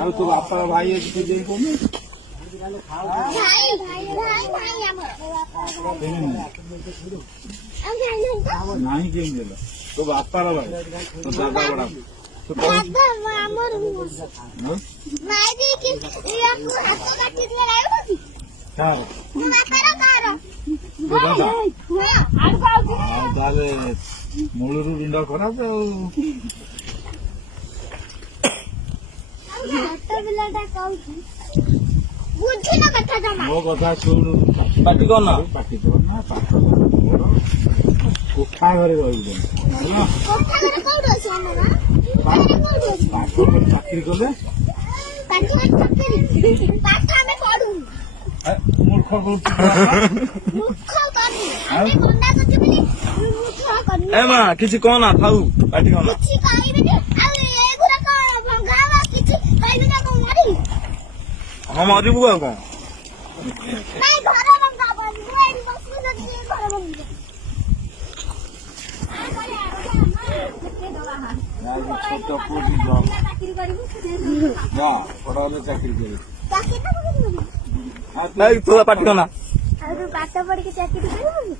ଆଉ ତୋ ବାପା ଭାଇ ଅଛି ତୁ ଯାଇ କହୁନୁ ନାହିଁ କେମିତି ହେଲା ତୋ ବାପାର ଭାଇ ତୋ ଦାଦା ବଡା ତାହେଲେ ମୂଳରୁ ରୁଣ୍ଡ ଖରାପ ଆଉ ମୋ କଥା ଶୁଣୁ ପାଟି କରନା ପାଟି କରନା ପାଠ କୋଠା ଘରେ ରହିବୁ ଚାକିରି କଲେ ମୂର୍ଖ ଏ ମା କିଛି କହନା ଥାଉ ପାଟି କରନା ହଁ ମରିବୁ ଆଉ କଣ ଛୋଟ ପୁଅ ଚାକିରି କରିବୁ ତୁ ପାଟି କରନା ପାଠ ପଢିକି ଚାକିରି କରିବୁ।